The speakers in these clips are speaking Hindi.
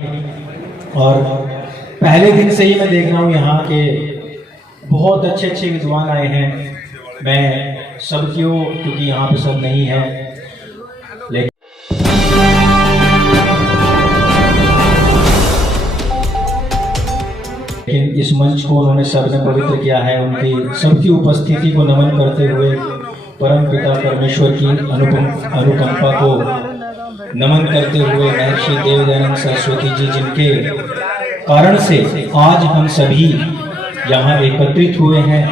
और पहले दिन से ही मैं देख रहा हूँ यहाँ के बहुत अच्छे अच्छे विद्वान आए हैं। मैं सब क्यों, क्योंकि यहाँ पे सब नहीं है, लेकिन इस मंच को उन्होंने सबने पवित्र किया है। उनकी सबकी उपस्थिति को नमन करते हुए परम पिता परमेश्वर की अनुकंपा को नमन करते हुए महर्षि देवदयानंद सरस्वती जी, जिनके कारण से आज हम सभी यहाँ एकत्रित हुए हैं,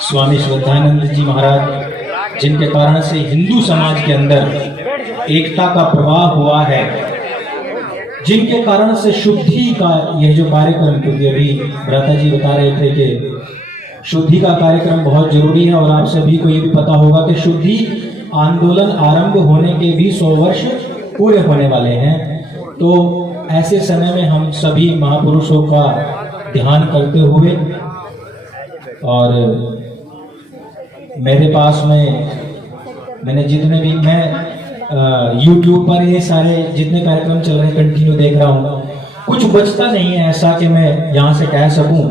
स्वामी श्रद्धानंद जी महाराज, जिनके कारण से हिंदू समाज के अंदर एकता का प्रवाह हुआ है, जिनके कारण से शुद्धि का यह जो कार्यक्रम, क्योंकि अभी भ्राता जी बता रहे थे कि शुद्धि का कार्यक्रम बहुत जरूरी है, और आप सभी को ये भी पता होगा कि शुद्धि आंदोलन आरंभ होने के भी 100 वर्ष पूरे होने वाले हैं। तो ऐसे समय में हम सभी महापुरुषों का ध्यान करते हुए, और मेरे पास में मैंने जितने भी YouTube पर ये सारे जितने कार्यक्रम चल रहे हैं कंटिन्यू देख रहा हूँ, कुछ बचता नहीं है ऐसा कि मैं यहाँ से कह सकूं।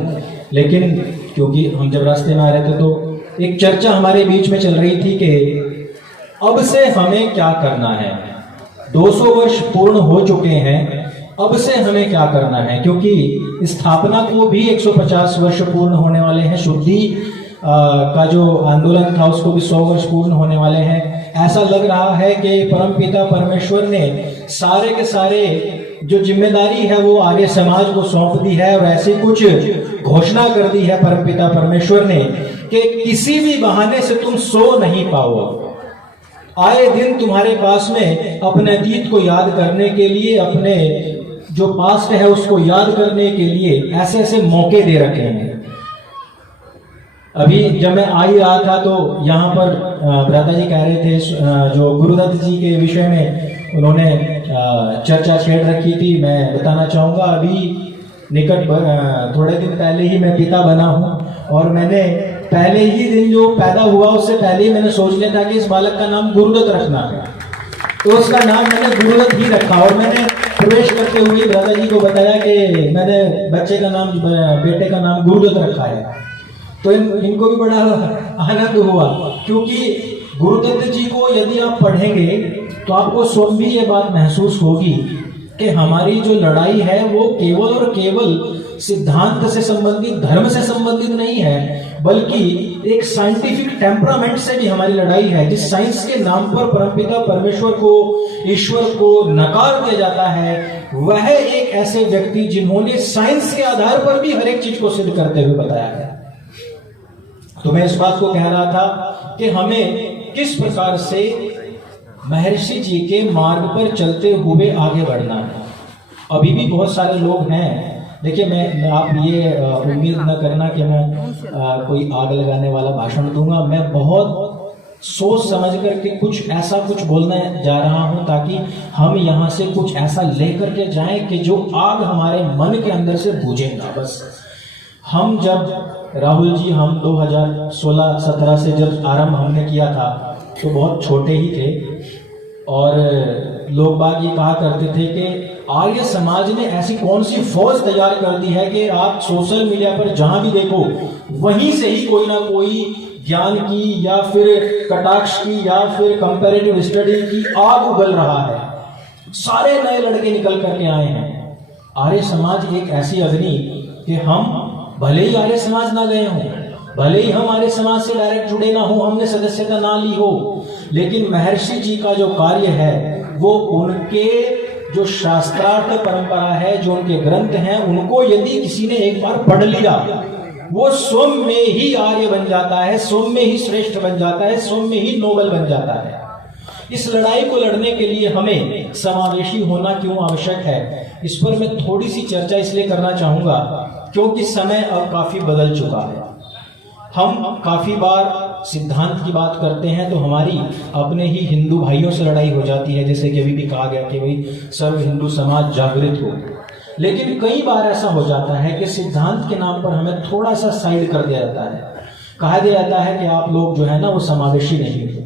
लेकिन क्योंकि हम जब रास्ते में आ रहे थे तो एक चर्चा हमारे बीच में चल रही थी कि अब से हमें क्या करना है। 200 वर्ष पूर्ण हो चुके हैं, अब से हमें क्या करना है, क्योंकि स्थापना को भी 150 वर्ष पूर्ण होने वाले हैं। शुद्धि का जो आंदोलन था उसको भी 100 वर्ष पूर्ण होने वाले हैं। ऐसा लग रहा है कि परमपिता परमेश्वर ने सारे के सारे जो जिम्मेदारी है वो आर्य समाज को सौंप दी है, और ऐसी कुछ घोषणा कर दी है परमपिता परमेश्वर ने कि किसी भी बहाने से तुम सो नहीं पाओ। आए दिन तुम्हारे पास में अपने अतीत को याद करने के लिए, अपने जो पास्ट है उसको याद करने के लिए ऐसे ऐसे मौके दे रखे हैं। अभी जब मैं आ ही रहा था तो यहाँ पर भ्राता जी कह रहे थे जो गुरुदत्त जी के विषय में उन्होंने चर्चा छेड़ रखी थी। मैं बताना चाहूँगा, अभी निकट थोड़े दिन पहले ही मैं पिता बना हूँ, और मैंने पहले ही दिन जो पैदा हुआ उससे पहले ही मैंने सोच लिया था कि इस बालक का नाम गुरुदत्त रखना है, तो उसका नाम मैंने गुरुदत्त ही रखा। और मैंने प्रवेश करते हुए भ्राता जी को बताया कि मैंने बच्चे का नाम, बेटे का नाम गुरुदत्त रखा है। तो इनको भी बड़ा आनंद हुआ, क्योंकि गुरुदत्त जी को यदि आप पढ़ेंगे तो आपको स्वयं भी ये बात महसूस होगी कि हमारी जो लड़ाई है वो केवल और केवल सिद्धांत से संबंधित, धर्म से संबंधित नहीं है, बल्कि एक साइंटिफिक टेम्परामेंट से भी हमारी लड़ाई है। जिस साइंस के नाम पर परमपिता परमेश्वर को, ईश्वर को नकार दिया जाता है, वह एक ऐसे व्यक्ति जिन्होंने साइंस के आधार पर भी हर एक चीज को सिद्ध करते हुए बताया है। तो मैं इस बात को कह रहा था कि हमें किस प्रकार से महर्षि जी के मार्ग पर चलते हुए आगे बढ़ना है। अभी भी बहुत सारे लोग हैं, देखिए मैं आप ये उम्मीद न करना कि मैं कोई आग लगाने वाला भाषण दूंगा। मैं बहुत सोच समझ करके कुछ बोलने जा रहा हूं, ताकि हम यहाँ से कुछ ऐसा लेकर के जाएं कि जो आग हमारे मन के अंदर से बुझेगा। बस हम जब राहुल जी, हम 2016-17 से जब आरंभ हमने किया था तो बहुत छोटे ही थे, और लोग बाग ये कहा करते थे कि आर्य समाज ने ऐसी कौन सी फौज तैयार कर दी है कि आप सोशल मीडिया पर जहां भी देखो वहीं से ही कोई ना कोई ज्ञान की या फिर कटाक्ष की या फिर कंपैरेटिव स्टडी की आग उगल रहा है। सारे नए लड़के निकल करके आए हैं। आर्य समाज एक ऐसी अग्नि कि हम भले ही आर्य समाज ना गए हों, भले ही हम आर्य समाज से डायरेक्ट जुड़े ना हो, हमने सदस्यता ना ली हो, लेकिन महर्षि जी का जो कार्य है वो उनके जो शास्त्रार्थ परंपरा है, जो उनके ग्रंथ हैं, उनको यदि किसी ने एक बार पढ़ लिया, वो स्वयं में ही आर्य बन जाता है, स्वयं में ही श्रेष्ठ बन जाता है, स्वयं में ही नोबल बन जाता है। इस लड़ाई को लड़ने के लिए हमें समावेशी होना क्यों आवश्यक है, इस पर मैं थोड़ी सी चर्चा इसलिए करना चाहूंगा क्योंकि समय अब काफी बदल चुका है। हम काफी बार सिद्धांत की बात करते हैं तो हमारी अपने ही हिंदू भाइयों से लड़ाई हो जाती है, जैसे कि अभी भी कहा गया कि भाई सर्व हिंदू समाज जागृत हो। लेकिन कई बार ऐसा हो जाता है कि सिद्धांत के नाम पर हमें थोड़ा सा साइड कर दिया जाता है, कहा दिया जाता है कि आप लोग जो है ना वो समावेशी नहीं हो।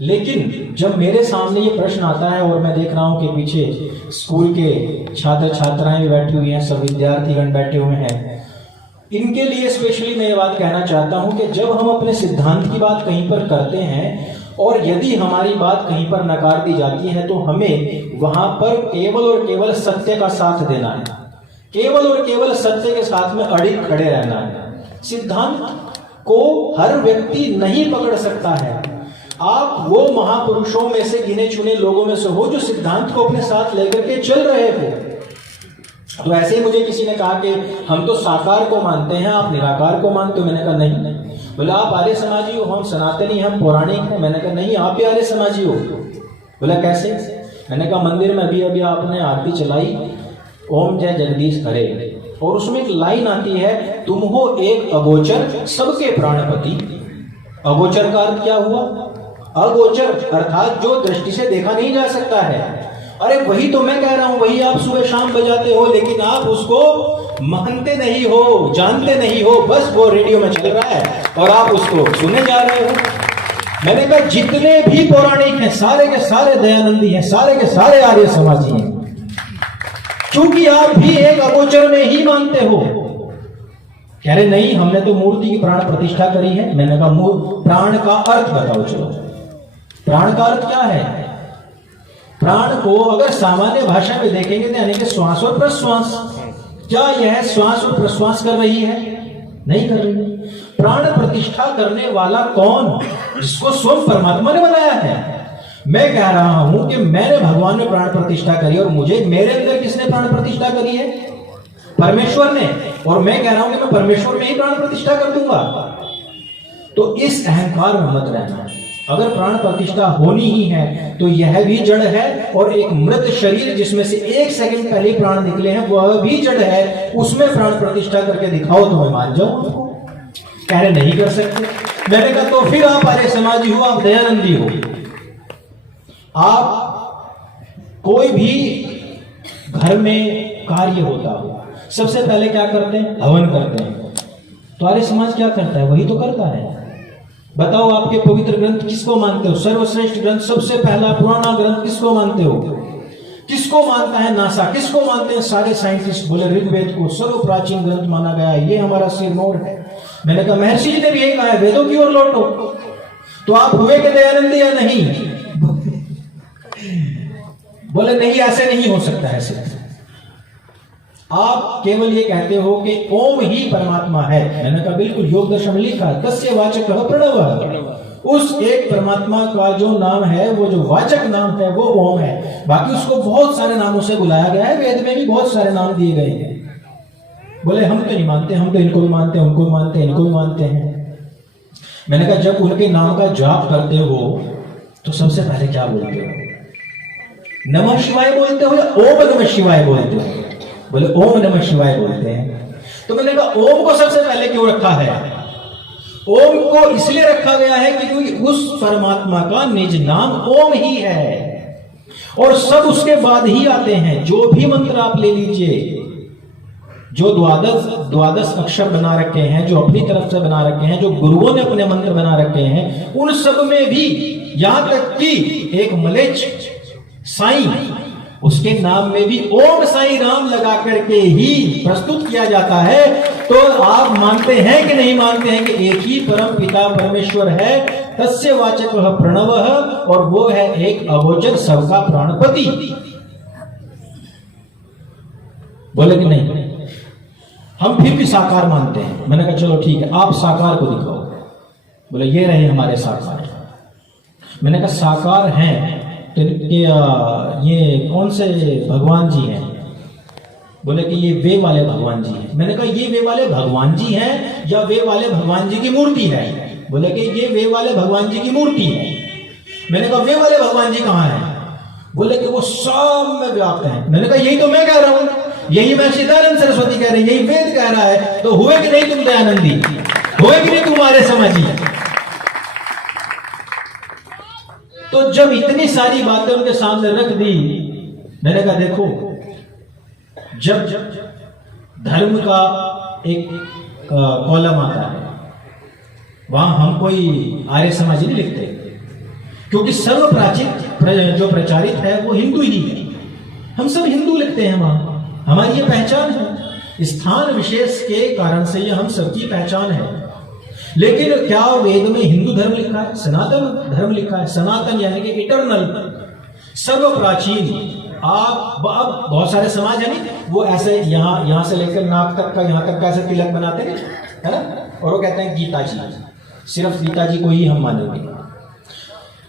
लेकिन जब मेरे सामने ये प्रश्न आता है और मैं देख रहा हूं कि पीछे स्कूल के छात्र छात्राएं भी बैठी हुई हैं, सब विद्यार्थीगण बैठे हुए हैं, इनके लिए स्पेशली मैं ये बात कहना चाहता हूं कि जब हम अपने सिद्धांत की बात कहीं पर करते हैं और यदि हमारी बात कहीं पर नकार दी जाती है तो हमें वहां पर केवल और केवल सत्य का साथ देना है, केवल और केवल सत्य के साथ में अड़िग खड़े रहना है। सिद्धांत को हर व्यक्ति नहीं पकड़ सकता है। आप वो महापुरुषों में से गिने चुने लोगों में से हो जो सिद्धांत को अपने साथ लेकर के चल रहे हो। तो ऐसे ही मुझे किसी ने कहा कि हम तो साकार को मानते हैं, आप निराकार को मानते हो। मैंने कहा नहीं। बोला आप आर्य समाजी हो, हम सनातनी, हम पौराणिक हैं। मैंने कहा नहीं, आप भी आर्य समाजी हो। बोला कैसे? मैंने कहा मंदिर में अभी अभी आपने आरती चलाई, ओम जय जगदीश हरे, और उसमें एक लाइन आती है, तुम हो एक अगोचर सबके प्राणपति। अगोचर का अर्थ क्या हुआ? अगोचर अर्थात जो दृष्टि से देखा नहीं जा सकता है। अरे वही तो मैं कह रहा हूं, वही आप सुबह शाम बजाते हो, लेकिन आप उसको मानते नहीं हो, जानते नहीं हो, बस वो रेडियो में चल रहा है और आप उसको सुने जा रहे हो। मैंने कहा जितने भी पौराणिक हैं सारे के सारे दयानंदी हैं, सारे के सारे आर्य समाजी हैं, क्योंकि आप भी एक अगोचर में ही मानते हो। कह रहे नहीं, हमने तो मूर्ति की प्राण प्रतिष्ठा करी है। मैंने कहा प्राण का अर्थ बताओ। चलो, प्राण का अर्थ क्या है? प्राण को अगर सामान्य भाषा में देखेंगे तो यानी कि श्वास और प्रश्वास। क्या यह श्वास और प्रश्वास कर रही है? नहीं कर रही। प्राण प्रतिष्ठा करने वाला कौन? जिसको स्वयं परमात्मा ने बनाया है। मैं कह रहा हूं कि मैंने भगवान में प्राण प्रतिष्ठा करी, और मुझे मेरे अंदर किसने प्राण प्रतिष्ठा करी है? परमेश्वर ने। और मैं कह रहा हूं कि मैं परमेश्वर में ही प्राण प्रतिष्ठा कर दूंगा। तो इस अहंकार में मत रहना। अगर प्राण प्रतिष्ठा होनी ही है तो यह भी जड़ है, और एक मृत शरीर जिसमें से 1 सेकंड पहले प्राण निकले हैं वह भी जड़ है, उसमें प्राण प्रतिष्ठा करके दिखाओ तो मैं मान जाऊं। कह रहे नहीं कर सकते। मैंने कहा तो फिर आप आर्य समाजी हो, आप दयानंदी हो। आप कोई भी घर में कार्य होता हो, सबसे पहले क्या करते हैं? हवन करते हैं। तो आर्य समाज क्या करता है? वही तो करता है। बताओ आपके पवित्र ग्रंथ किसको मानते हो? सर्वश्रेष्ठ ग्रंथ, सबसे पहला पुराना ग्रंथ किसको मानते हो? किसको मानता है नासा? किसको मानते हैं सारे साइंटिस्ट? बोले ऋग्वेद को सर्व प्राचीन ग्रंथ माना गया है, ये हमारा सिरमौर है। मैंने कहा महर्षि जी ने भी यही कहा है, वेदों की ओर लौटो। तो आप हुए के दयानंदी या नहीं? बोले नहीं, ऐसे नहीं हो सकता। ऐसे आप केवल ये कहते हो कि ओम ही परमात्मा है। मैंने कहा बिल्कुल, योग दर्शन में लिखा है, तस्य वाचक प्रणव। उस एक परमात्मा का जो नाम है, वो जो वाचक नाम है वो ओम है। बाकी उसको बहुत सारे नामों से बुलाया गया है, वेद में भी बहुत सारे नाम दिए गए हैं। बोले हम तो नहीं मानते, हम तो इनको भी मानते हैं, उनको भी मानते हैं, इनको भी मानते हैं। मैंने कहा जब उनके नाम का जाप करते हो तो सबसे पहले क्या बोलते हो? नमः शिवाय बोलते हो या ओम नमः शिवाय बोलते हो? बोले ओम नमः शिवाय बोलते हैं। तो मैंने कहा ओम को सबसे पहले क्यों रखा है? ओम को इसलिए रखा गया है क्योंकि उस परमात्मा का निज नाम ओम ही है, और सब उसके बाद ही आते हैं। जो भी मंत्र आप ले लीजिए, जो द्वादश अक्षर बना रखे हैं, जो अपनी तरफ से बना रखे हैं, जो गुरुओं ने अपने मंत्र बना रखे हैं, उन सब में भी यहां तक कि एक मलेच्छ साईं, उसके नाम में भी ओम साईं राम लगा करके ही प्रस्तुत किया जाता है। तो आप मानते हैं कि नहीं मानते हैं कि एक ही परम पिता परमेश्वर है, तस्य वाचक प्रणव, और वो है एक अगोचर सबका प्राणपति? बोले कि नहीं, हम फिर भी साकार मानते हैं। मैंने कहा चलो ठीक है, आप साकार को दिखाओ। बोले ये रहे हमारे साकार। मैंने कहा साकार हैं तो ये कौन से भगवान जी हैं? बोले कि ये वे वाले भगवान जी हैं। मैंने कहा ये वे वाले भगवान जी हैं या वे वाले भगवान जी की मूर्ति है? बोले कि ये वे वाले भगवान जी की मूर्ति है। मैंने कहा वे वाले भगवान जी कहाँ हैं? बोले कि वो सब में व्याप्त हैं। मैंने कहा यही तो मैं कह रहा हूं, यही मैं सीतानंद सरस्वती कह रही, यही वेद कह रहा है। तो हुए कि नहीं तुम दयानंदी? हुए कि नहीं तुम्हारे समाजी? तो जब इतनी सारी बातें उनके सामने रख दी, मैंने कहा देखो, जब धर्म का एक कॉलम आता है, वहां हम कोई आर्य समाजी नहीं लिखते। क्योंकि सर्व प्राचीन जो प्रचारित है वो हिंदू ही है। हम सब हिंदू लिखते हैं वहां, हमारी ये पहचान है, स्थान विशेष के कारण से ये हम सबकी पहचान है। लेकिन क्या वेद में हिंदू धर्म लिखा है? सनातन धर्म लिखा है। सनातन यानी कि इटरनल, सर्व प्राचीन। आप अब बहुत सारे समाज है नहीं, वो ऐसे यहां से लेकर नाक तक का, यहां तक का ऐसे तिलक बनाते हैं, है ना, और वो कहते हैं गीता जी, सिर्फ गीता जी को ही हम मानेंगे।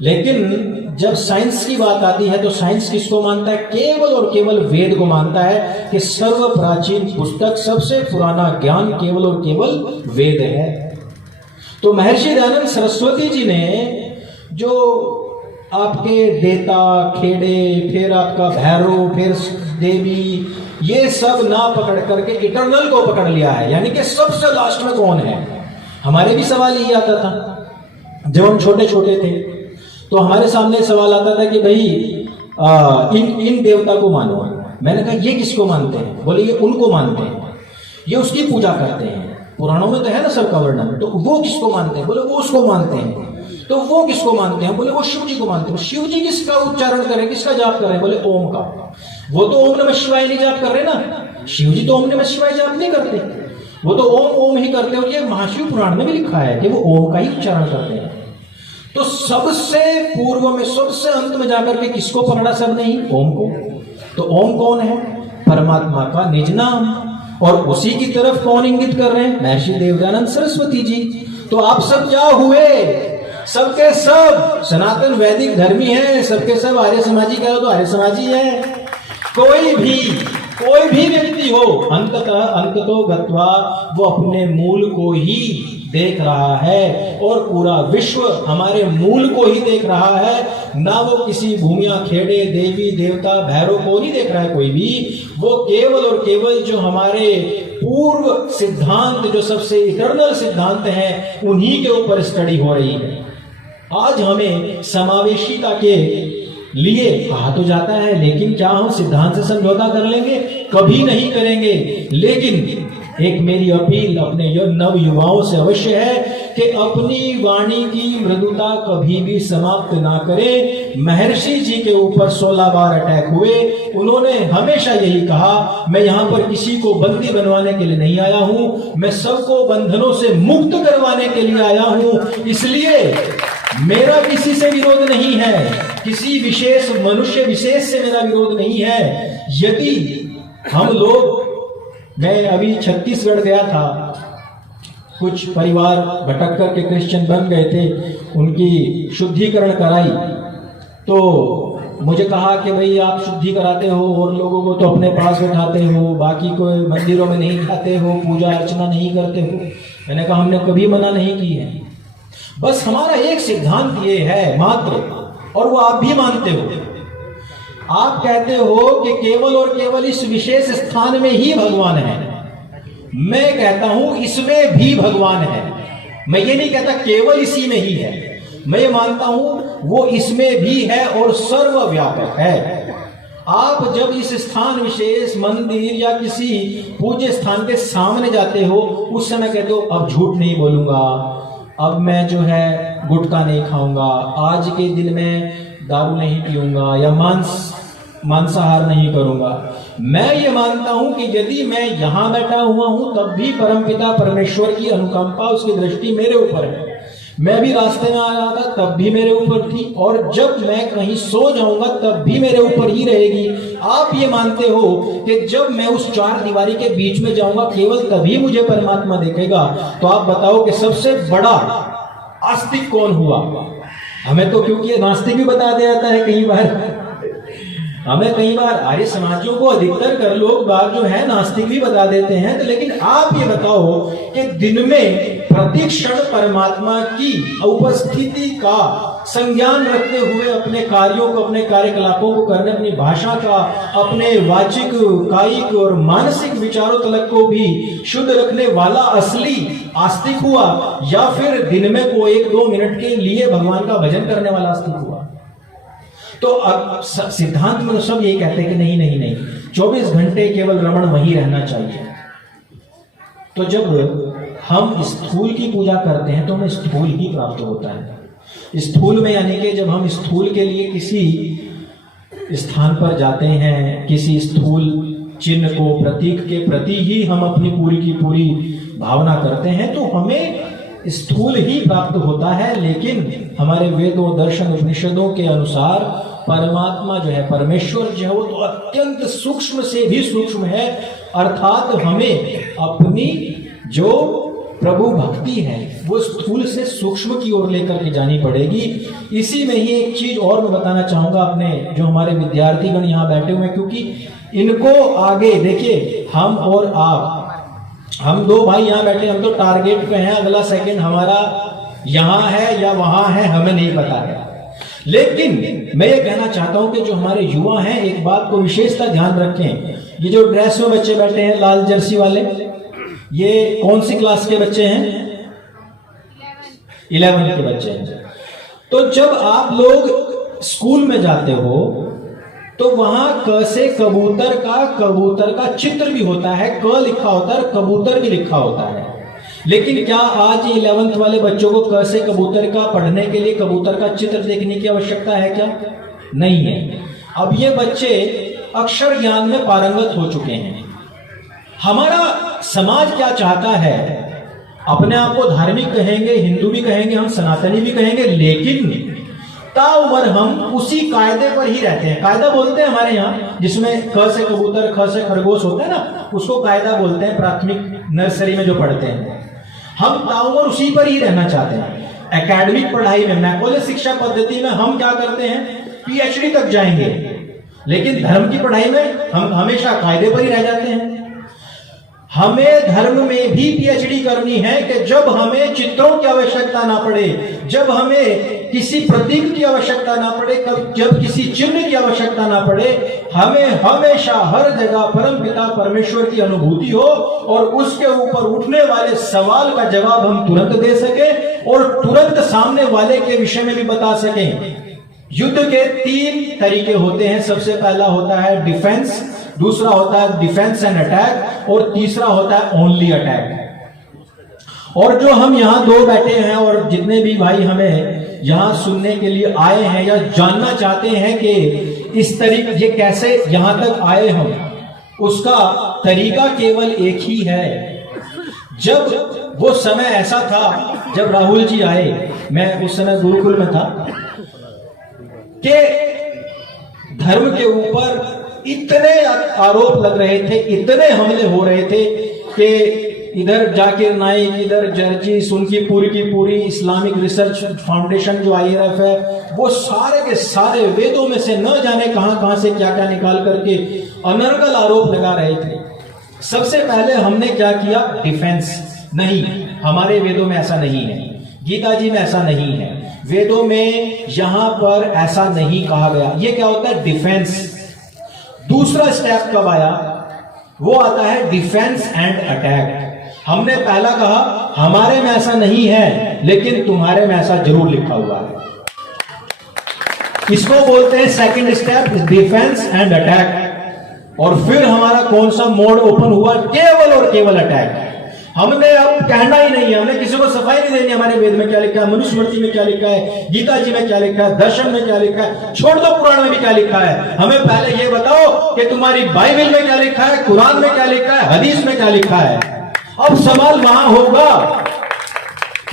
लेकिन जब साइंस की बात आती है तो साइंस किसको मानता है? केवल और केवल वेद को मानता है कि सर्व प्राचीन पुस्तक, सबसे पुराना ज्ञान केवल और केवल वेद है। तो महर्षि दयानंद सरस्वती जी ने जो आपके देता, खेड़े, फिर आपका भैरव, फिर देवी, ये सब ना पकड़ करके इटरनल को पकड़ लिया है, यानी कि सबसे लास्ट में कौन है। हमारे भी सवाल यही आता था जब हम छोटे छोटे थे, तो हमारे सामने सवाल आता था कि भाई इन देवता को मानो। मैंने कहा ये किसको मानते हैं? बोले ये उनको मानते हैं, ये उसकी पूजा करते हैं। पुराणों में तो है ना सबका वर्णन, तो वो किसको मानते हैं? बोले वो उसको मानते हैं। तो वो किसको मानते हैं? बोले वो शिव जी को मानते हैं। शिव जी किसका उच्चारण करें, किसका जाप करें? बोले ओम का। वो तो ओम नमः शिवाय नहीं जाप कर रहे ना, शिव जी तो ओम नमः शिवाय जाप नहीं करते, वो तो ओम ओम ही करते हैं। और ये महाशिव पुराण में भी लिखा है कि वो ओम का ही उच्चारण करते हैं। तो सबसे पूर्व में, सबसे अंत में जाकर के किसको पकड़ा सबने ही? ओम को। तो ओम कौन है? परमात्मा का निज नाम। और उसी की तरफ कौन इंगित कर रहे हैं? महर्षि देवदयानंद सरस्वती जी। तो आप सब क्या हुए? सबके सब सनातन वैदिक धर्मी हैं, सबके सब आर्य समाजी कहो तो आर्य समाजी है। कोई भी व्यक्ति हो, अंततो गत्वा वो अपने मूल को ही देख रहा है, और पूरा विश्व हमारे मूल को ही देख रहा है। ना वो किसी भूमिया, खेड़े, देवी देवता, भैरव को नहीं देख रहा है कोई भी, वो केवल और केवल जो हमारे पूर्व सिद्धांत, जो सबसे इटरनल सिद्धांत हैं, उन्हीं के ऊपर स्टडी हो रही है। आज हमें समावेशिता के लिए कहा तो जाता है, लेकिन क्या हम सिद्धांत से समझौता कर लेंगे? कभी नहीं करेंगे। लेकिन एक मेरी अपील अपने नव युवाओं से अवश्य है कि अपनी वाणी की मृदुता कभी भी समाप्त ना करें। महर्षि जी के ऊपर 16 बार अटैक हुए, उन्होंने हमेशा यही कहा, मैं यहां पर किसी को बंदी बनवाने के लिए नहीं आया हूं, मैं सबको बंधनों से मुक्त करवाने के लिए आया हूं। इसलिए मेरा किसी से विरोध नहीं है, किसी विशेष मनुष्य विशेष से मेरा विरोध नहीं है। यदि हम लोग, मैं अभी छत्तीसगढ़ गया था, कुछ परिवार भटक करके क्रिश्चियन बन गए थे, उनकी शुद्धिकरण कराई। तो मुझे कहा कि भाई आप शुद्धि कराते हो और लोगों को तो अपने पास बैठाते हो, बाकी को मंदिरों में नहीं जाते हो, पूजा अर्चना नहीं करते हो। मैंने कहा हमने कभी मना नहीं की है, बस हमारा एक सिद्धांत ये है मात्र, और वो आप भी मानते हो। आप कहते हो कि केवल और केवल इस विशेष स्थान में ही भगवान है। मैं कहता हूं इसमें भी भगवान है। मैं ये नहीं कहता केवल इसी में ही है, मैं ये मानता हूं वो इसमें भी है और सर्वव्यापक है। आप जब इस स्थान विशेष, मंदिर या किसी पूज्य स्थान के सामने जाते हो, उस समय कहते हो अब झूठ नहीं बोलूंगा, अब मैं जो है गुटखा नहीं खाऊंगा, आज के दिन में दारू नहीं पीऊंगा या मांसाहार नहीं करूंगा। मैं ये मानता हूं कि यदि मैं यहां बैठा हुआ हूं तब भी परमपिता परमेश्वर की अनुकंपा, उसकी दृष्टि मेरे ऊपर है। मैं भी रास्ते में आ रहा था तब भी मेरे ऊपर थी, और जब मैं कहीं सो जाऊंगा तब भी मेरे ऊपर ही रहेगी। आप ये मानते हो कि जब मैं उस चार दीवारी के बीच में जाऊंगा केवल तभी मुझे परमात्मा देखेगा। तो आप बताओ कि सबसे बड़ा आस्तिक कौन हुआ? हमें तो, क्योंकि नास्तिक भी बता दिया जाता है कई बार, हमें कई बार आर्य समाजियों को अधिकतर कर लोग बाग जो है नास्तिक भी बता देते हैं। तो लेकिन आप ये बताओ कि दिन में प्रतिक्षण परमात्मा की उपस्थिति का संज्ञान रखते हुए अपने कार्यों को, अपने कार्यकलापों को करने, अपनी भाषा का, अपने वाचिक, कायिक और मानसिक विचारों तलक को भी शुद्ध रखने वाला असली आस्तिक हुआ, या फिर दिन में को 1-2 मिनट के लिए भगवान का भजन करने वाला आस्तिक हुआ? तो अब सिद्धांत में सब ये कहते हैं कि नहीं नहीं नहीं, 24 घंटे केवल रमण वहीं रहना चाहिए। तो जब हम स्थूल की पूजा करते हैं तो हमें स्थूल ही प्राप्त होता है। स्थूल में यानी कि जब हम स्थूल के लिए किसी स्थान पर जाते हैं, किसी स्थूल चिन्ह को, प्रतीक के प्रति ही हम अपनी पूरी की पूरी भावना करते हैं, तो हमें स्थूल ही प्राप्त होता है। लेकिन हमारे वेदों, दर्शन, उपनिषदों के अनुसार परमात्मा जो है, परमेश्वर जो है, वो तो अत्यंत सूक्ष्म से भी सूक्ष्म है। अर्थात हमें अपनी जो प्रभु भक्ति है वो स्थूल से सूक्ष्म की ओर लेकर के जानी पड़ेगी। इसी में ही एक चीज और मैं बताना चाहूंगा अपने जो हमारे विद्यार्थीगण यहाँ बैठे हुए हैं, क्योंकि इनको आगे देखिए, हम और आप, हम दो भाई यहाँ बैठे, हम तो टारगेट पे हैं, अगला सेकंड हमारा यहाँ है या वहां है हमें नहीं पता है। लेकिन मैं ये कहना चाहता हूं कि जो हमारे युवा हैं, एक बात को विशेषता ध्यान रखें। ये जो ड्रेस में बच्चे बैठे हैं, लाल जर्सी वाले, ये कौन सी क्लास के बच्चे हैं? 11th के बच्चे हैं। तो जब आप लोग स्कूल में जाते हो तो वहां क से कबूतर का चित्र भी होता है, क लिखा होता है, कबूतर भी लिखा होता है। लेकिन क्या आज 11th वाले बच्चों को क से कबूतर का पढ़ने के लिए कबूतर का चित्र देखने की आवश्यकता है क्या? नहीं है। अब ये बच्चे अक्षर ज्ञान में पारंगत हो चुके हैं। हमारा समाज क्या चाहता है? अपने आप को धार्मिक कहेंगे, हिंदू भी कहेंगे, हम सनातनी भी कहेंगे, लेकिन ताउमर हम उसी कायदे पर ही रहते हैं। कायदा बोलते हैं हमारे यहाँ, जिसमें क से कबूतर, ख से खरगोश होता है ना, उसको कायदा बोलते हैं। प्राथमिक नर्सरी में जो पढ़ते हैं, हम ताउमर उसी पर ही रहना चाहते हैं। एकेडमिक पढ़ाई में, मैकॉले शिक्षा पद्धति में हम क्या करते हैं? PhD तक जाएंगे, लेकिन धर्म की पढ़ाई में हम हमेशा कायदे पर ही रह जाते हैं। हमें धर्म में भी PhD करनी है कि जब हमें चित्रों की आवश्यकता ना पड़े, जब हमें किसी प्रतीक की आवश्यकता ना पड़े, जब किसी चिन्ह की आवश्यकता ना पड़े, हमें हमेशा हर जगह परमपिता परमेश्वर की अनुभूति हो और उसके ऊपर उठने वाले सवाल का जवाब हम तुरंत दे सकें और तुरंत सामने वाले के विषय में भी बता सकें। युद्ध के 3 तरीके होते हैं। सबसे पहला होता है डिफेंस, दूसरा होता है डिफेंस एंड अटैक, और तीसरा होता है ओनली अटैक। और जो हम यहाँ 2 बैठे हैं और जितने भी भाई हमें यहाँ सुनने के लिए आए हैं या जानना चाहते हैं कि इस तरीके ये कैसे यहाँ तक आए हम, उसका तरीका केवल एक ही है। जब वो समय ऐसा था जब राहुल जी आए, मैं उस समय गुरुकुल में था, कि धर्म के ऊपर इतने आरोप लग रहे थे, इतने हमले हो रहे थे कि इधर जाकिर नाइक, इधर जर्जिस, उनकी पूरी की पूरी इस्लामिक रिसर्च फाउंडेशन जो IRF है, वो सारे के सारे वेदों में से न जाने कहां से क्या क्या निकाल करके अनर्गल आरोप लगा रहे थे। सबसे पहले हमने क्या किया? डिफेंस। नहीं, हमारे वेदों में ऐसा नहीं है, गीता जी में ऐसा नहीं है, वेदों में यहां पर ऐसा नहीं कहा गया। ये क्या होता है? डिफेंस। दूसरा स्टेप कब आया? वो आता है डिफेंस एंड अटैक। हमने पहला कहा हमारे में ऐसा नहीं है, लेकिन तुम्हारे में ऐसा जरूर लिखा हुआ है। इसको बोलते हैं second step, defence and attack. और फिर हमारा कौन सा मोड ओपन हुआ? केवल और केवल अटैक। हमने अब कहना ही नहीं है, हमने किसी को सफाई नहीं देनी हमारे वेद में क्या लिखा है, मनुस्मृति में क्या लिखा है, गीता जी में क्या लिखा है, दर्शन में क्या लिखा है, छोड़ दो पुराण में भी क्या लिखा है। हमें पहले ये बताओ कि तुम्हारी बाइबल में क्या लिखा है, कुरान में क्या लिखा है, हदीस में क्या लिखा है। अब सवाल वहां होगा।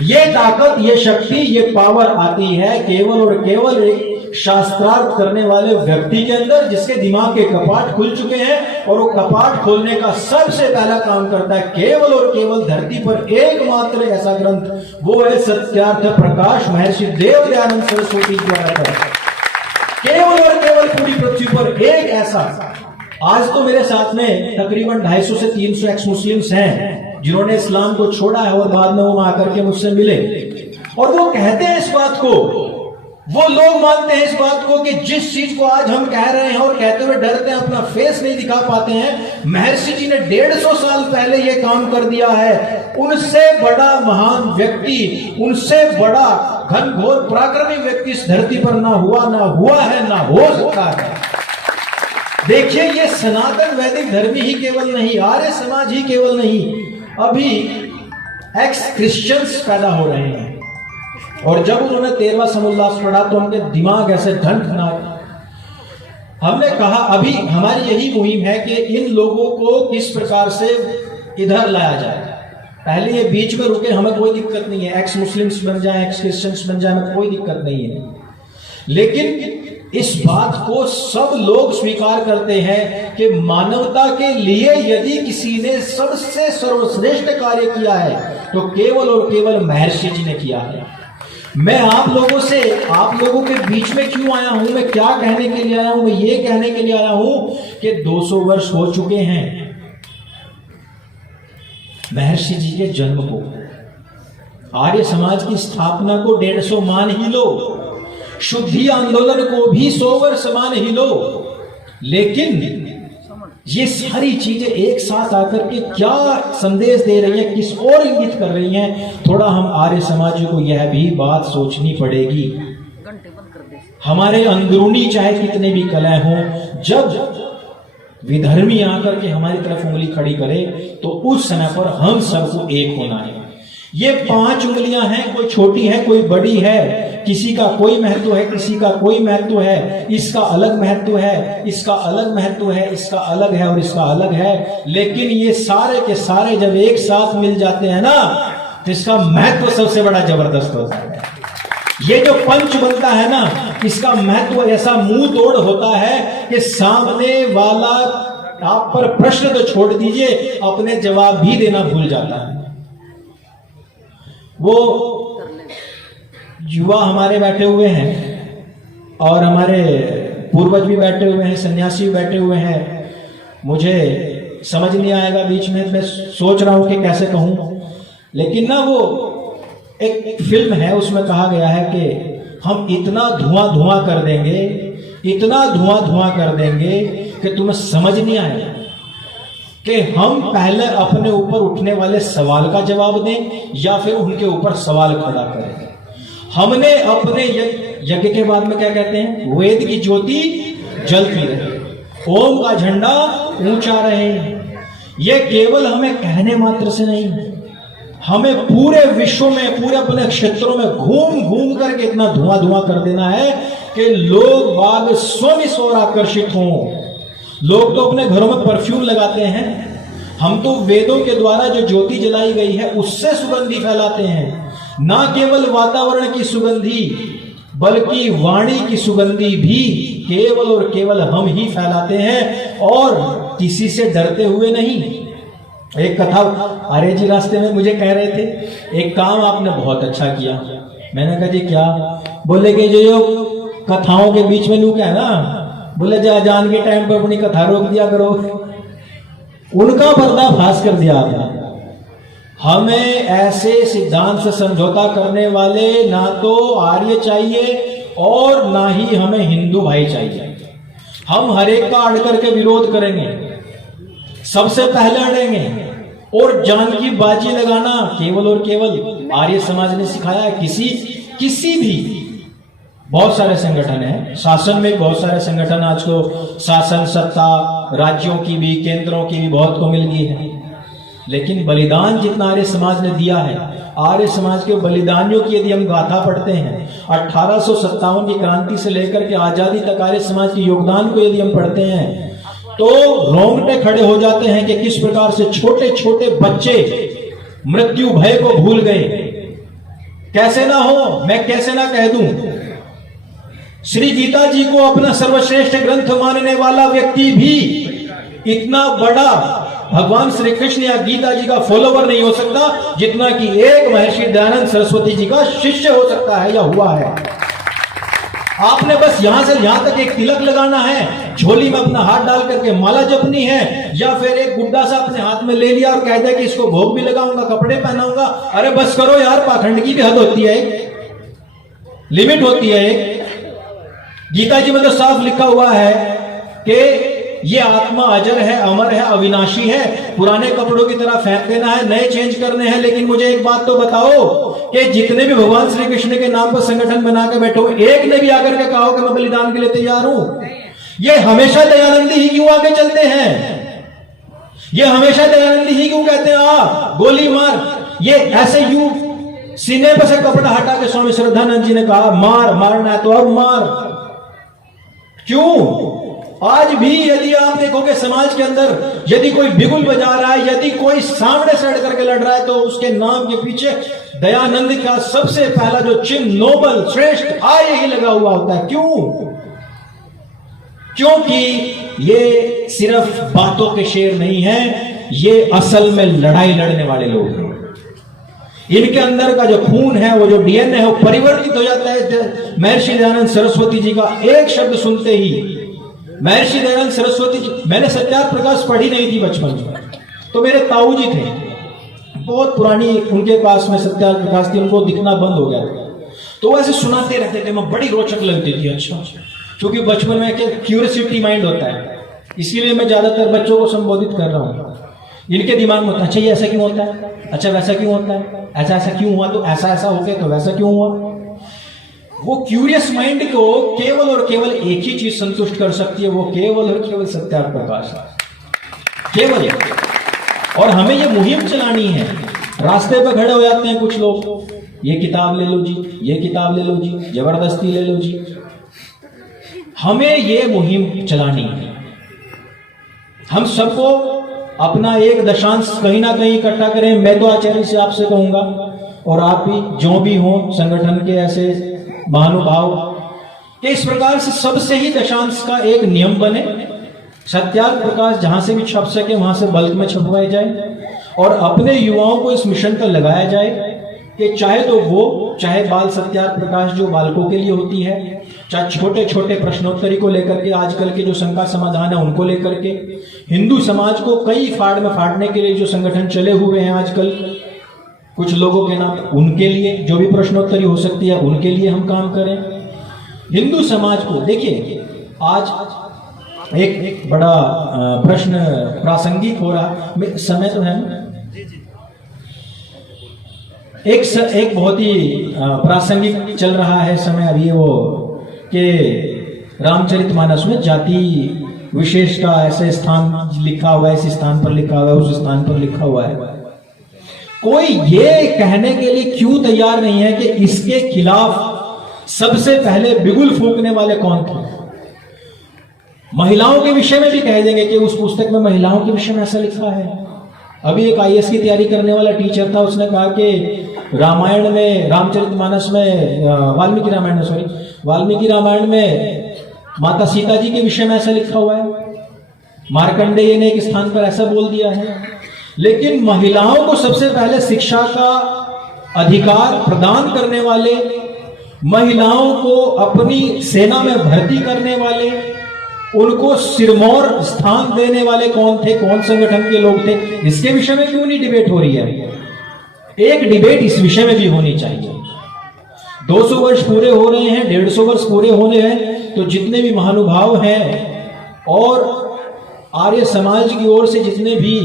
ये ताकत, ये शक्ति, ये पावर आती है केवल और केवल एक शास्त्रार्थ करने वाले व्यक्ति के अंदर, जिसके दिमाग के कपाट खुल चुके हैं। और वो कपाट खोलने का सबसे पहला काम करता है केवल और केवल धरती पर एकमात्र ऐसा ग्रंथ, वो है सत्यार्थ प्रकाश महर्षि देव दयानंद सरस्वती द्वारा। केवल और केवल पूरी पृथ्वी पर एक ऐसा। आज तो मेरे साथ में तकरीबन 250 से 300 एक्स मुस्लिम्स हैं जिन्होंने इस्लाम को छोड़ा है और बाद में वो आकर के मुझसे मिले, और वो कहते हैं इस बात को, वो लोग मानते हैं इस बात को कि जिस चीज को आज हम कह रहे हैं और कहते हुए डरते हैं, अपना फेस नहीं दिखा पाते हैं, महर्षि जी ने 150 साल पहले ये काम कर दिया है। उनसे बड़ा महान व्यक्ति, उनसे बड़ा घनघोर पराक्रमी व्यक्ति इस धरती पर ना हुआ है, ना हो सकता है। देखिए, ये सनातन वैदिक धर्म ही केवल नहीं, आर्य समाज ही केवल नहीं, अभी एक्स क्रिश्चियंस पैदा हो रहे हैं। और जब उन्होंने 13वां समुल्लास पढ़ा तो उनके दिमाग ऐसे धनखनाए। हमने कहा अभी हमारी यही मुहिम है कि इन लोगों को किस प्रकार से इधर लाया जाए। पहले ये बीच में रुके, हमें कोई दिक्कत नहीं है, एक्स मुस्लिम्स बन जाए, एक्स क्रिश्चियंस बन जाए, हमें कोई दिक्कत नहीं है। लेकिन इस बात को सब लोग स्वीकार करते हैं कि मानवता के लिए यदि किसी ने सबसे सर्वश्रेष्ठ कार्य किया है तो केवल और केवल महर्षि जी ने किया है। मैं आप लोगों के बीच में क्यों आया हूं, मैं क्या कहने के लिए आया हूं? मैं ये कहने के लिए आया हूं कि 200 वर्ष हो चुके हैं महर्षि जी के जन्म को, आर्य समाज की स्थापना को 150 मान ही लो, शुद्धि आंदोलन को भी 100 वर्ष मान ही लो, लेकिन ये सारी चीजें एक साथ आकर के क्या संदेश दे रही हैं, किस ओर इंगित कर रही हैं? थोड़ा हम आर्य समाज को यह भी बात सोचनी पड़ेगी। हमारे अंदरूनी चाहे कितने भी कलह हों, जब विधर्मी आकर के हमारी तरफ उंगली खड़ी करे तो उस समय पर हम सबको एक होना है। ये 5 उंगलियां हैं, कोई छोटी है कोई बड़ी है, किसी का कोई महत्व है किसी का कोई महत्व है, इसका अलग महत्व है, इसका अलग महत्व है, इसका अलग है और इसका अलग है, लेकिन ये सारे के सारे जब एक साथ मिल जाते हैं ना तो इसका महत्व सबसे बड़ा जबरदस्त होता है। ये जो पंच बनता है ना, इसका महत्व ऐसा मुंह तोड़ होता है कि सामने वाला आप पर प्रश्न तो छोड़ दीजिए, अपने जवाब भी देना भूल जाता है। वो युवा हमारे बैठे हुए हैं और हमारे पूर्वज भी बैठे हुए हैं, सन्यासी भी बैठे हुए हैं, मुझे समझ नहीं आएगा बीच में, मैं सोच रहा हूं कि कैसे कहूं, लेकिन ना वो एक फिल्म है उसमें कहा गया है कि हम इतना धुआं धुआं कर देंगे, इतना धुआं धुआं कर देंगे कि तुम्हें समझ नहीं आएगा कि हम पहले अपने ऊपर उठने वाले सवाल का जवाब दें या फिर उनके ऊपर सवाल खड़ा करें। हमने अपने यज्ञ के बाद में क्या कहते हैं, वेद की ज्योति जलती रहे, ओम का झंडा ऊंचा रहे। ये केवल हमें कहने मात्र से नहीं, हमें पूरे विश्व में पूरे अपने क्षेत्रों में घूम घूम करके इतना धुआं धुआं कर देना है कि लोग बाग स्वयं इस ओर आकर्षित हों। लोग तो अपने घरों में परफ्यूम लगाते हैं, हम तो वेदों के द्वारा जो ज्योति जलाई गई है उससे सुगंधि फैलाते हैं। ना केवल वातावरण की सुगंधी बल्कि वाणी की सुगंधी भी केवल और केवल हम ही फैलाते हैं, और किसी से डरते हुए नहीं। एक कथा आर्य जी रास्ते में मुझे कह रहे थे, एक काम आपने बहुत अच्छा किया। मैंने कहा जी क्या? बोले कि जो कथाओं के बीच में लूक है ना, बोले जा जान के टाइम पर अपनी कथा रोक दिया करो। उनका पर्दाफाश कर दिया आपने। हमें ऐसे सिद्धांत से समझौता करने वाले ना तो आर्य चाहिए और ना ही हमें हिंदू भाई चाहिए। हम हर एक का अड़ करके विरोध करेंगे, सबसे पहले अड़ेंगे, और जान की बाजी लगाना केवल और केवल आर्य समाज ने सिखाया है। किसी भी बहुत सारे संगठन हैं, शासन में बहुत सारे संगठन आज को शासन सत्ता राज्यों की भी केंद्रों की भी बहुत को मिल गई है, लेकिन बलिदान जितना आर्य समाज ने दिया है, आर्य समाज के बलिदानियों की यदि हम गाथा पढ़ते हैं, 1857 की क्रांति से लेकर के आजादी तक आर्य समाज के योगदान को यदि हम पढ़ते हैं तो रोंगटे खड़े हो जाते हैं कि किस प्रकार से छोटे छोटे बच्चे मृत्यु भय को भूल गए। कैसे ना हो, मैं कैसे ना कह दूं, श्री गीता जी को अपना सर्वश्रेष्ठ ग्रंथ मानने वाला व्यक्ति भी इतना बड़ा भगवान श्री कृष्ण या गीता जी का फॉलोवर नहीं हो सकता जितना कि एक महर्षि दयानंद सरस्वती जी का शिष्य हो सकता है या हुआ है। आपने बस यहां से यहां तक एक तिलक लगाना है, झोली में अपना हाथ डाल करके माला जपनी है, या फिर एक गुड्डा सा अपने हाथ में ले लिया और कह दिया कि इसको भोग भी लगाऊंगा, कपड़े पहनाऊंगा। अरे बस करो यार, पाखंड की भी हद होती है, लिमिट होती है। गीता जी में तो साफ लिखा हुआ है कि ये आत्मा अजर है, अमर है, अविनाशी है, पुराने कपड़ों की तरह फेंक देना है, नए चेंज करने हैं। लेकिन मुझे एक बात तो बताओ कि जितने भी भगवान श्री कृष्ण के नाम पर संगठन बना के बैठो, एक ने भी आकर के कहा कि मैं बलिदान के लिए तैयार हूं। ये हमेशा दयानंदी ही क्यों आगे चलते हैं? ये हमेशा दयानंदी ही क्यों कहते हैं आ गोली मार? ये ऐसे यू सीने पर से कपड़ा हटा के स्वामी श्रद्धानंद जी ने कहा मार, मारना है तो अब मार। क्यों? आज भी यदि आप देखोगे समाज के अंदर यदि कोई बिगुल बजा रहा है, यदि कोई सामने से अड़ करके लड़ रहा है, तो उसके नाम के पीछे दयानंद का सबसे पहला जो चिन्ह नोबल श्रेष्ठ आय ही लगा हुआ होता है। क्यों? क्योंकि ये सिर्फ बातों के शेर नहीं है, ये असल में लड़ाई लड़ने वाले लोग हैं। इनके अंदर का जो खून है, वो जो डीएनए है, वो परिवर्तित हो जाता है। महर्षि दयानंद सरस्वती जी का एक शब्द सुनते ही, महर्षि दयानंद सरस्वती जी, मैंने सत्यार्थ प्रकाश पढ़ी नहीं थी बचपन में, तो मेरे ताऊ जी थे, बहुत पुरानी उनके पास में सत्यार्थ प्रकाश थी, उनको दिखना बंद हो गया था, तो ऐसे सुनाते रहते थे, मैं बड़ी रोचक लगती थी। अच्छा, क्योंकि बचपन में क्या क्यूरियोसिटी माइंड होता है, इसीलिए मैं ज्यादातर बच्चों को संबोधित कर रहा हूँ। इनके दिमाग में होता है अच्छा ये ऐसा क्यों होता है, अच्छा वैसा क्यों होता है, ऐसा ऐसा क्यों हुआ, तो ऐसा ऐसा हो गया तो वैसा क्यों हुआ। वो क्यूरियस माइंड को केवल और केवल एक ही चीज संतुष्ट कर सकती है, वो केवल और केवल सत्यार्थ प्रकाश, केवल। और हमें ये मुहिम चलानी है। रास्ते पे खड़े हो जाते हैं कुछ लोग, ये किताब ले लो जी, ये किताब ले लो जी, जबरदस्ती ले लो जी। हमें ये मुहिम चलानी है। हम सबको अपना एक दशांश कहीं ना कहीं इकट्ठा करें। मैं तो आचार्य से आपसे कहूंगा, और आप भी जो भी हो संगठन के ऐसे महानुभाव, कि इस प्रकार से सबसे ही दशांश का एक नियम बने। सत्यार्थ प्रकाश जहां से भी छप सके वहां से बल्क में छपवाए जाए, और अपने युवाओं को इस मिशन पर लगाया जाए कि चाहे तो वो, चाहे बाल सत्यार्थ प्रकाश जो बालकों के लिए होती है, चाहे छोटे छोटे प्रश्नोत्तरी को लेकर के, आजकल के जो शंका समाधान है उनको लेकर के, हिंदू समाज को कई फाड़ में फाड़ने के लिए जो संगठन चले हुए हैं आजकल कुछ लोगों के नाम, उनके लिए जो भी प्रश्नोत्तरी हो सकती है उनके लिए हम काम करें। हिंदू समाज को देखिए, आज एक बड़ा प्रश्न प्रासंगिक हो रहा, समय तो है ना, एक बहुत ही प्रासंगिक चल रहा है समय अभी, वो कि रामचरितमानस में जाति विशेष का ऐसे स्थान लिखा हुआ है, इस स्थान पर लिखा हुआ है, उस स्थान पर लिखा हुआ है। कोई ये कहने के लिए क्यों तैयार नहीं है कि इसके खिलाफ सबसे पहले बिगुल फूंकने वाले कौन थे? महिलाओं के विषय में भी कह देंगे कि उस पुस्तक में महिलाओं के विषय में ऐसा लिखा है। अभी एक आईएएस की तैयारी करने वाला टीचर था, उसने कहा कि रामायण में, रामचरितमानस में, वाल्मीकि रामायण में माता सीता जी के विषय में ऐसा लिखा हुआ है, मार्कंडेय ने एक स्थान पर ऐसा बोल दिया है। लेकिन महिलाओं को सबसे पहले शिक्षा का अधिकार प्रदान करने वाले, महिलाओं को अपनी सेना में भर्ती करने वाले, उनको सिरमौर स्थान देने वाले कौन थे, कौन संगठन के लोग थे? इसके विषय में क्यों नहीं डिबेट हो रही है? एक डिबेट इस विषय में भी होनी चाहिए। 200 वर्ष पूरे हो रहे हैं, 150 वर्ष पूरे होने हैं, तो जितने भी महानुभाव हैं और आर्य समाज की ओर से जितने भी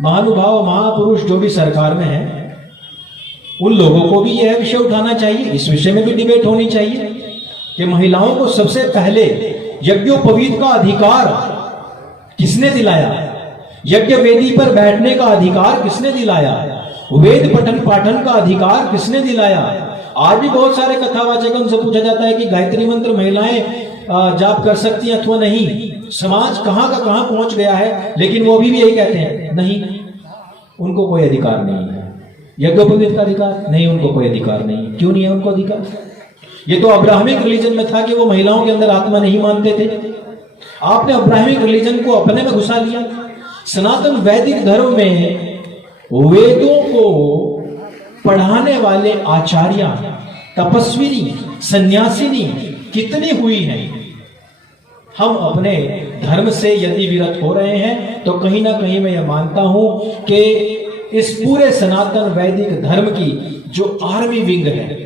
महानुभाव महापुरुष जो भी सरकार में हैं, उन लोगों को भी यह विषय उठाना चाहिए। इस विषय में भी डिबेट होनी चाहिए कि महिलाओं को सबसे पहले यज्ञोपवीत का अधिकार किसने दिलाया, यज्ञ वेदी पर बैठने का अधिकार किसने दिलाया, वेद पठन पाठन का अधिकार किसने दिलाया। आज भी बहुत सारे कथावाचक उनसे पूछा जाता है कि गायत्री मंत्र महिलाएं जाप कर सकती हैं अथवा नहीं। समाज कहां का कहां पहुंच गया है, लेकिन वो भी यही कहते हैं नहीं, उनको कोई अधिकार नहीं है। यज्ञोपवीत का अधिकार नहीं, उनको कोई अधिकार नहीं। क्यों नहीं है उनको अधिकार? ये तो अब्राहमिक रिलीजन में था कि वो महिलाओं के अंदर आत्मा नहीं मानते थे। आपने अब्राहमिक रिलीजन को अपने में घुसा लिया। सनातन वैदिक धर्म में वेदों को पढ़ाने वाले आचार्य, तपस्विनी, सन्यासिनी कितनी हुई हैं। हम अपने धर्म से यदि विरत हो रहे हैं तो कहीं ना कहीं मैं यह मानता हूं कि इस पूरे सनातन वैदिक धर्म की जो आर्मी विंग है,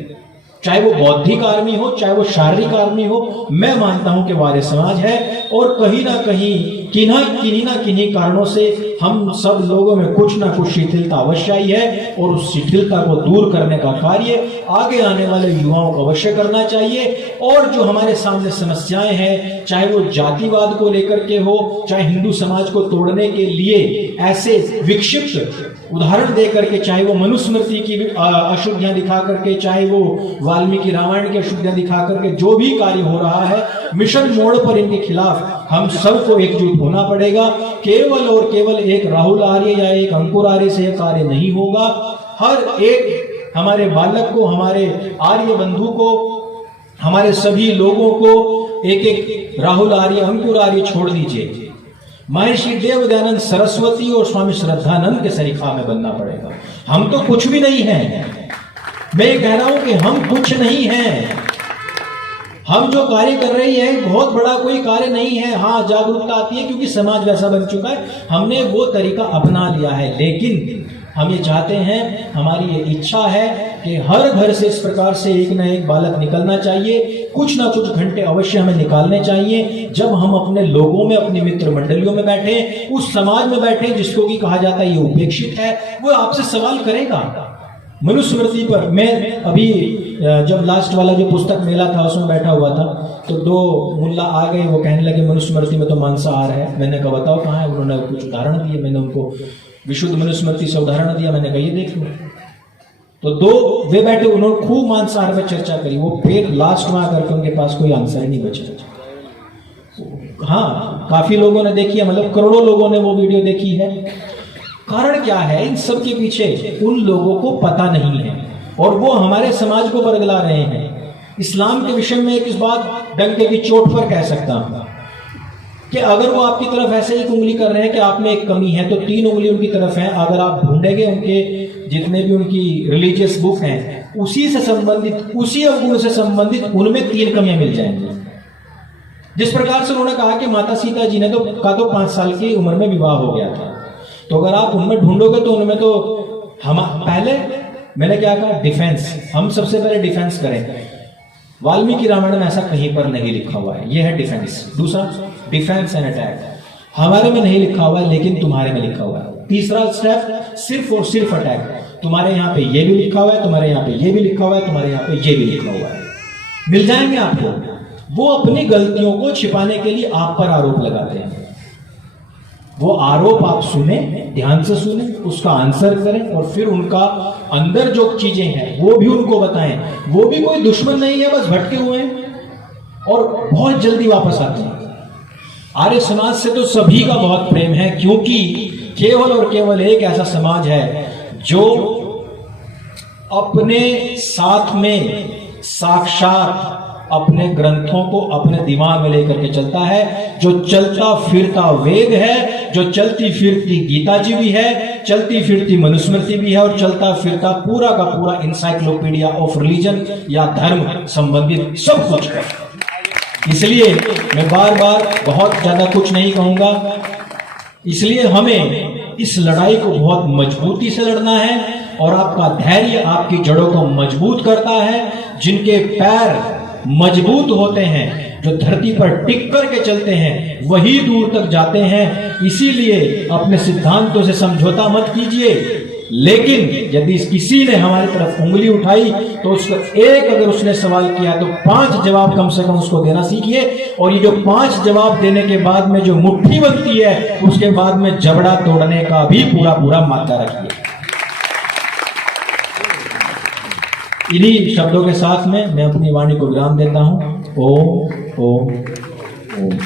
चाहे वो बौद्धिक आर्मी हो, चाहे वो शारीरिक आर्मी हो, मैं मानता हूं कि वो आर्य समाज है। और कहीं ना कहीं किन्हीं कारणों से हम सब लोगों में कुछ ना कुछ शिथिलता अवश्य आई है, और उस शिथिलता को दूर करने का कार्य आगे आने वाले युवाओं को अवश्य करना चाहिए। और जो हमारे सामने समस्याएं हैं, चाहे वो जातिवाद को लेकर के हो, चाहे हिंदू समाज को तोड़ने के लिए ऐसे विक्षिप्त उदाहरण दे करके, चाहे वो मनुस्मृति की अशुद्धियां दिखा करके, चाहे वो वाल्मीकि रामायण की अशुद्धियां दिखा करके जो भी कार्य हो रहा है मिशन मोड पर, इनके खिलाफ हम सबको एकजुट होना पड़ेगा। केवल और केवल एक राहुल आर्य या एक अंकुर आर्य से यह कार्य नहीं होगा। हर एक हमारे बालक को, हमारे आर्य बंधु को, हमारे सभी लोगों को एक एक राहुल आर्य, अंकुर आर्य छोड़ दीजिए। महर्षि देव दयानंद सरस्वती और स्वामी श्रद्धानंद के सरीखा में बनना पड़ेगा। हम तो कुछ भी नहीं हैं। मैं कह रहा हूं कि हम कुछ नहीं हैं। हम जो कार्य कर रहे हैं बहुत बड़ा कोई कार्य नहीं है। हाँ, जागरूकता आती है क्योंकि समाज वैसा बन चुका है, हमने वो तरीका अपना लिया है। लेकिन हम ये चाहते हैं, हमारी ये इच्छा है कि हर घर से इस प्रकार से एक ना एक बालक निकलना चाहिए। कुछ ना कुछ घंटे अवश्य हमें निकालने चाहिए जब हम अपने लोगों में, अपनी मित्र मंडलियों में बैठे, उस समाज में बैठे जिसको कि कहा जाता है ये उपेक्षित है, वो आपसे सवाल करेगा। मनुस्मृति पर मैं अभी जब लास्ट वाला जो पुस्तक मेला था उसमें बैठा हुआ था, तो दो मुल्ला आ गए, वो कहने लगे मनुस्मृति में तो मांसाहार है। मैंने कहा बताओ कहाँ है। उन्होंने कुछ उदाहरण दिए, मैंने उनको विशुद्ध मनुस्मृति से उदाहरण दिया। मैंने कहा ये देख लो। तो दो वे बैठे, उन्होंने खूब मांसाहार पर चर्चा करी। वो फिर लास्ट में आकर के उनके पास कोई आंसर ही नहीं बचा। हाँ, काफी लोगों ने देखी है, मतलब करोड़ों लोगों ने वो वीडियो देखी है। कारण क्या है इन सब के पीछे? उन लोगों को पता नहीं है और वो हमारे समाज को बरगला रहे हैं। इस्लाम के विषय में इस बात डंके की चोट पर कह सकता हूं कि अगर वो आपकी तरफ ऐसे एक उंगली कर रहे हैं कि आप में एक कमी है, तो 3 उंगली उनकी तरफ है। अगर आप ढूंढेंगे उनके जितने भी उनकी रिलीजियस बुक हैं, उसी से संबंधित, उसी अवगुण से संबंधित उनमें 3 कमियां मिल जाएंगी। जिस प्रकार से उन्होंने कहा कि माता सीता जी ने तो 5 साल की उम्र में विवाह हो गया था, तो अगर आप उनमें ढूंढोगे तो उनमें तो हम पहले, मैंने क्या कहा, डिफेंस। हम सबसे पहले डिफेंस करें। वाल्मीकि रामायण में ऐसा कहीं पर नहीं लिखा हुआ है, यह है डिफेंस। दूसरा, डिफेंस एंड अटैक हमारे में नहीं लिखा हुआ है लेकिन तुम्हारे में लिखा हुआ है। तीसरा स्टेप, सिर्फ और सिर्फ अटैक। तुम्हारे यहाँ पे ये भी लिखा हुआ है, तुम्हारे यहाँ पे ये भी लिखा हुआ है, तुम्हारे यहाँ पे ये भी लिखा हुआ है। मिल जाएंगे आपको। वो अपनी गलतियों को छिपाने के लिए आप पर आरोप लगाते हैं। वो आरोप आप सुने, ध्यान से सुने, उसका आंसर करें और फिर उनका अंदर जो चीजें हैं वो भी उनको बताएं। वो भी कोई दुश्मन नहीं है, बस भटके हुए हैं और बहुत जल्दी वापस आते हैं। आर्य समाज से तो सभी का बहुत प्रेम है, क्योंकि केवल और केवल एक ऐसा समाज है जो अपने साथ में साक्षात अपने ग्रंथों को अपने दिमाग में लेकर के चलता है, जो चलता फिरता वेद है, जो चलती फिरती गीता जी भी है, चलती फिरती मनुस्मृति भी है और चलता फिरता पूरा का पूरा इंसाइक्लोपीडिया ऑफ रिलीजन या धर्म संबंधित सब कुछ है। इसलिए मैं बार बार बहुत ज्यादा कुछ नहीं कहूंगा। इसलिए हमें इस लड़ाई को बहुत मजबूती से लड़ना है और आपका धैर्य आपकी जड़ों को मजबूत करता है। जिनके पैर मजबूत होते हैं, जो धरती पर टिक करके चलते हैं, वही दूर तक जाते हैं। इसीलिए अपने सिद्धांतों से समझौता मत कीजिए। लेकिन यदि किसी ने हमारी तरफ उंगली उठाई तो उसका एक, अगर उसने सवाल किया तो 5 जवाब कम से कम उसको देना सीखिए। और ये जो 5 जवाब देने के बाद में जो मुट्ठी बनती है, उसके बाद में जबड़ा तोड़ने का भी पूरा पूरा मात्रा रखिए। इन्हीं शब्दों के साथ में मैं अपनी वाणी को विराम देता हूं। ओम ओम ओम।